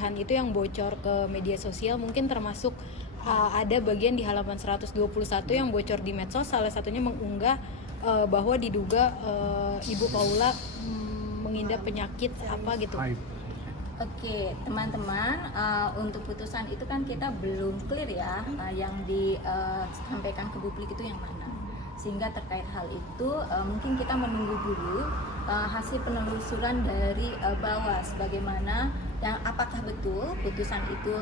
unggahan itu yang bocor ke media sosial, mungkin termasuk ada bagian di halaman 121 yang bocor di medsos, salah satunya mengunggah bahwa diduga Ibu Paula mengidap penyakit apa gitu. Oke, teman-teman, untuk putusan itu kan kita belum clear ya, yang disampaikan ke publik itu yang mana. Sehingga terkait hal itu mungkin kita menunggu dulu hasil penelusuran dari Bawas, bagaimana yang apakah betul putusan itu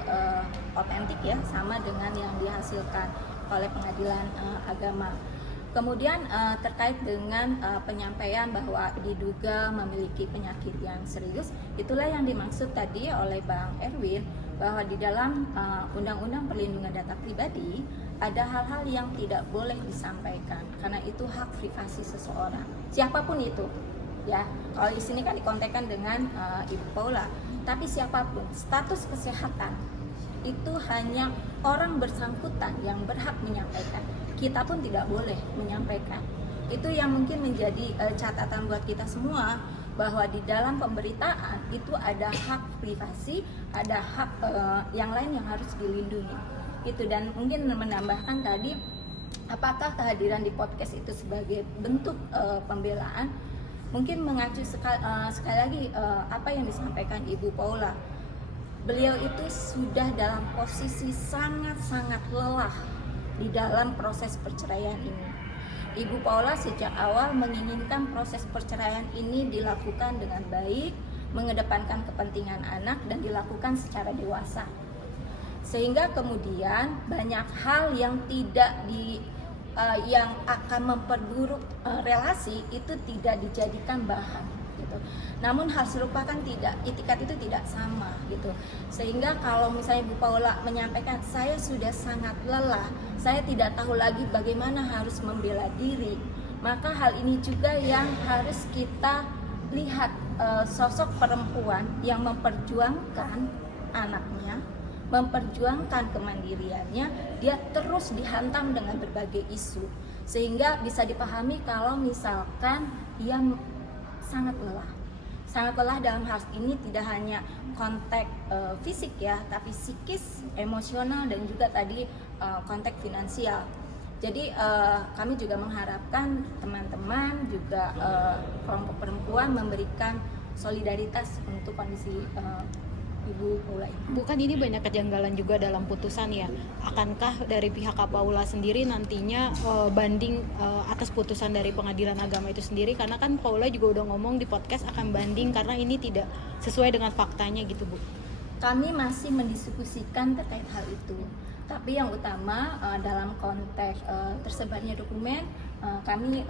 otentik ya, sama dengan yang dihasilkan oleh pengadilan agama. Kemudian terkait dengan penyampaian bahwa diduga memiliki penyakit yang serius, itulah yang dimaksud tadi oleh Bang Erwin, bahwa di dalam Undang-Undang Perlindungan Data Pribadi ada hal-hal yang tidak boleh disampaikan karena itu hak privasi seseorang, siapapun itu. Ya, kalau di sini kan dikontekskan dengan Ibu Paula, tapi siapapun, status kesehatan itu hanya orang bersangkutan yang berhak menyampaikan. Kita pun tidak boleh menyampaikan. Itu yang mungkin menjadi catatan buat kita semua, bahwa di dalam pemberitaan itu ada hak privasi, ada hak yang lain yang harus dilindungi. Itu, dan mungkin menambahkan tadi, apakah kehadiran di podcast itu sebagai bentuk pembelaan? Mungkin mengacu sekali lagi apa yang disampaikan Ibu Paula. Beliau itu sudah dalam posisi sangat-sangat lelah di dalam proses perceraian ini. Ibu Paula sejak awal menginginkan proses perceraian ini dilakukan dengan baik, mengedepankan kepentingan anak dan dilakukan secara dewasa. Sehingga kemudian banyak hal yang yang akan memperburuk relasi itu tidak dijadikan bahan gitu. Namun hal serupa kan tidak, itikat itu tidak sama gitu. Sehingga kalau misalnya Bu Paula menyampaikan, saya sudah sangat lelah, saya tidak tahu lagi bagaimana harus membela diri, maka hal ini juga yang harus kita lihat, sosok perempuan yang memperjuangkan anaknya, memperjuangkan kemandiriannya, dia terus dihantam dengan berbagai isu, sehingga bisa dipahami kalau misalkan dia sangat lelah dalam hal ini, tidak hanya konteks fisik ya, tapi psikis, emosional, dan juga tadi konteks finansial. Jadi kami juga mengharapkan teman-teman juga kelompok perempuan memberikan solidaritas untuk kondisi Ibu Paula ini. Bukan ini banyak kejanggalan juga dalam putusan ya. Akankah dari pihak Kak Paula sendiri nantinya banding atas putusan dari Pengadilan Agama itu sendiri? Karena kan Paula juga udah ngomong di podcast akan banding karena ini tidak sesuai dengan faktanya gitu, Bu. Kami masih mendiskusikan terkait hal itu. Tapi yang utama dalam konteks tersebarnya dokumen, kami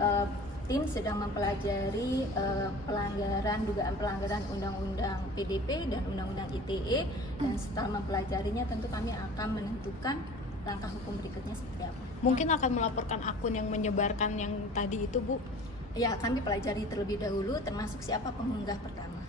tim sedang mempelajari dugaan pelanggaran Undang-Undang PDP dan Undang-Undang ITE, dan setelah mempelajarinya tentu kami akan menentukan langkah hukum berikutnya seperti apa. Mungkin akan melaporkan akun yang menyebarkan yang tadi itu, Bu? Ya, kami pelajari terlebih dahulu termasuk siapa pengunggah pertama.